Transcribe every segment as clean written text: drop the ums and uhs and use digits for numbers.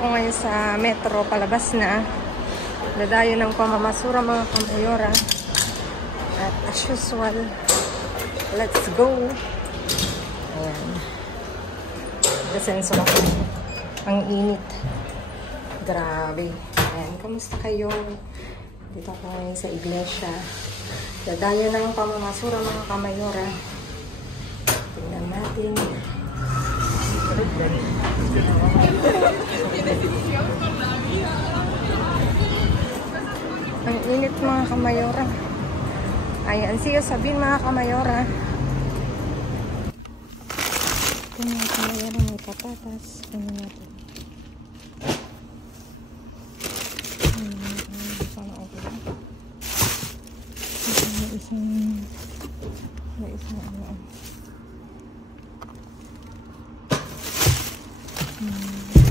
ako ngayon sa metro, palabas na. Dadayo ng pamamasura mga kamayora. At as usual, let's go. Ayan. Desenso ako. Ang init. Grabe. Ayan, kamusta kayo? Dito ako ngayon sa iglesia. Dadayo ng pamamasura mga kamayora. Tingnan natin. Ang init mga kamayora. Ayan, see you sabihin mga kamayora. Ito mga kamayora, may patatas. Ano natin? May isang ano.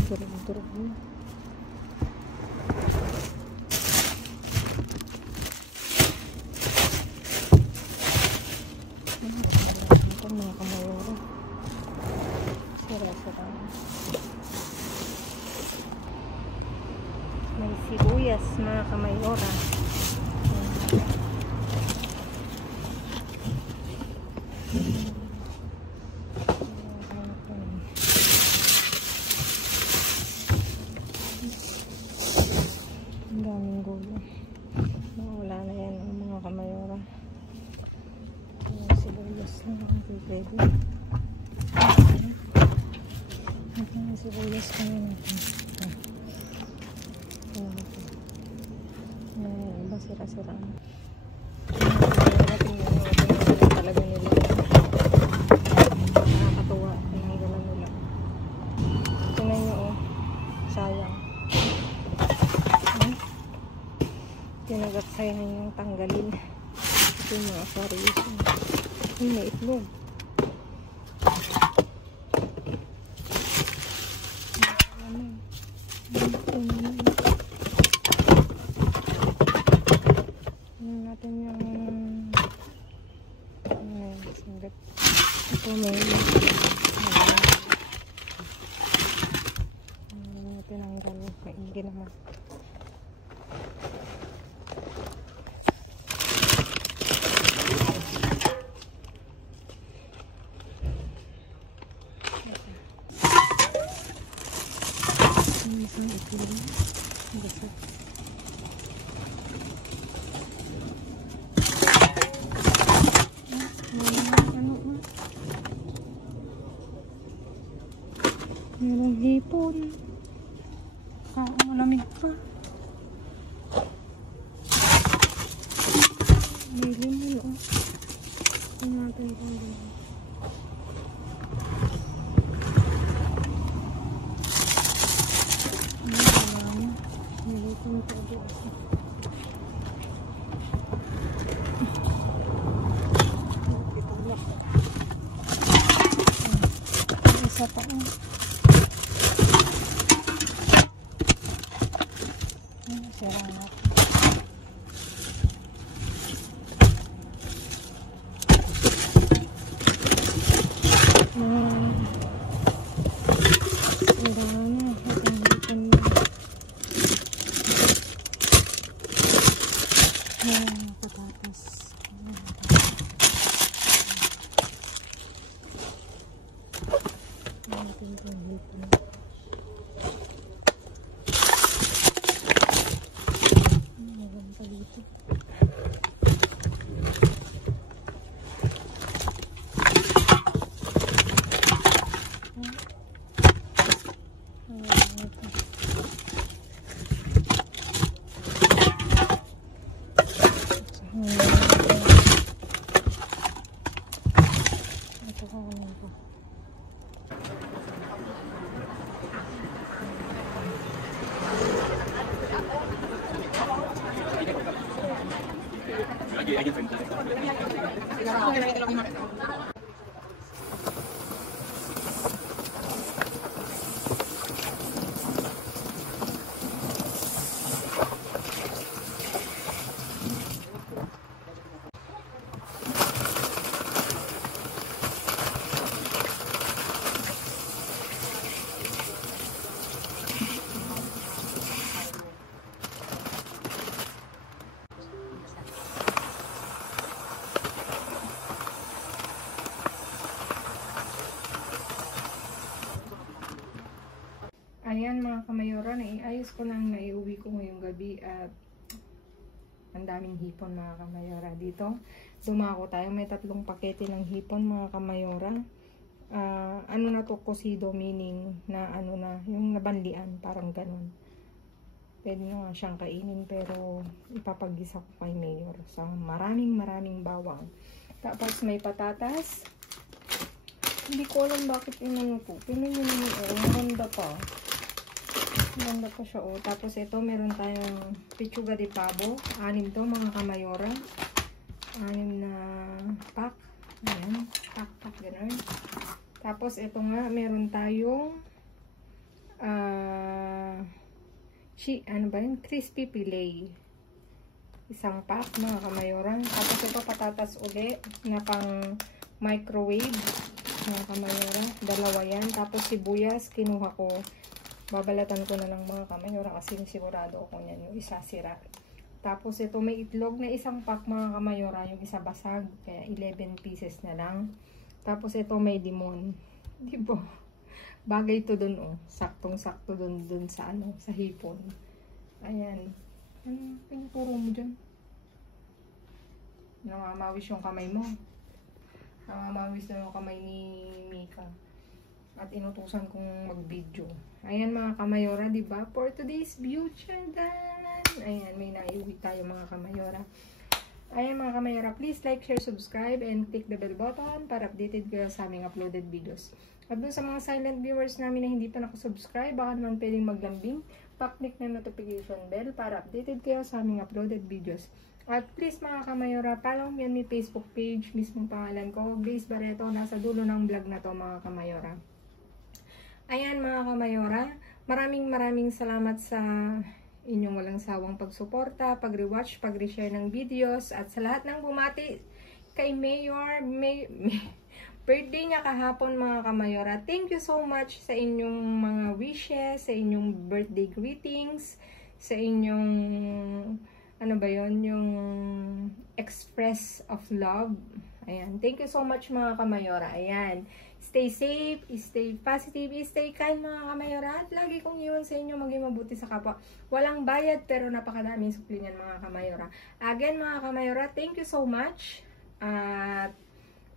Durug-durug yun. Ito mga kamayora. Sira-sira. May sibuyas mga kamayora. Ang daming gulo. Wala na yan ang mga kamayora. Sibuyas lang ang pwede. Ito yung sibuyas ko na natin. Iba sira-sira. Tingnan talaga nila. Nakakatuwa. Pinanggalan nila. Tingnan nyo oh. Sayang. Tinagaksayahan yung tanggalin. Ito yung mga sarili. Yung may itlog. Natin yung sanggat. Ito may tinanggal. Maigi naman. Merong hipon. Malamig pa. May limon oh. Ito natin ito. Isa pa sira natin. ayos ko lang naiuwi ko ngayong gabi at ang daming hipon mga kamayora dito. Dumako tayo, may 3 pakete ng hipon mga kamayora. Ano na to, cocido, meaning na ano na, yung nabanlian, parang ganun. Pwede nga siyang kainin pero ipapagisa ko kay Mayor. So maraming bawang. Tapos may patatas. Hindi ko alam bakit inano to. Pinunin yun naman, maganda pa. Maganda pa siya, Tapos ito, meron tayong pechuga de pavo. 6 to, mga kamayora. 6 na pack. Ayan, pack, gano'n. Tapos ito nga, meron tayong ano ba yun? Crispy fillet. 1 pack, mga kamayora. Tapos ito, patatas uli na pang microwave. Mga kamayora, 2 yan. Tapos sibuyas, kinuha ko. Babalatan ko na lang mga kamayora kasi sigurado ako yan. Yung isa sira. Tapos ito may itlog na 1 pack mga kamayora. Yung isa basag. Kaya 11 pieces na lang. Tapos ito may limon. Diba? Bagay to dun Saktong-sakto dun sa ano, sa hipon. Ayan. Ano pinuturo mo dyan? Namamawis yung kamay mo. Namamawis na yung kamay ni Mika. At inutusan kong mag-video. Ayan mga kamayora, diba? For today's beauty dan. Ayan, may naiuwi tayo mga kamayora. Ayan mga kamayora, please like, share, subscribe, and click the bell button para updated kayo sa aming uploaded videos. At dun sa mga silent viewers namin na hindi pa nakasubscribe, baka naman pwedeng maglambing, pa-click na notification bell para updated kayo sa aming uploaded videos. At please mga kamayora, follow me on my Facebook page, mismong pangalan ko, Grace Barreto, nasa dulo ng vlog na to mga kamayora. Ayan mga kamayora, maraming salamat sa inyong walang sawang pagsuporta, pag-rewatch, pag-reshare ng videos, at sa lahat ng bumati kay Mayor, birthday niya kahapon mga kamayora. Thank you so much sa inyong mga wishes, sa inyong birthday greetings, sa inyong ano ba yon, yung express of love. Ayan, thank you so much mga kamayora. Ayan, stay safe, stay positive, stay kind mga kamayora. At lagi kong iwan sa inyo maging mabuti sa kapwa. Walang bayad pero napakadaming supli niyan mga kamayora. Again mga kamayora, thank you so much. At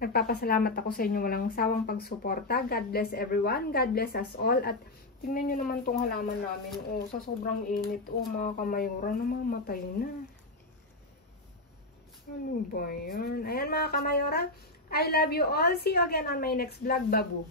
nagpapasalamat ako sa inyo walang sawang pagsuporta. God bless everyone. God bless us all. At tingnan nyo naman tong halaman namin. Sa sobrang init. Mga kamayora, namamatay na. Ano ba yan? Ayan mga kamayora. I love you all. See you again on my next vlog. Babu.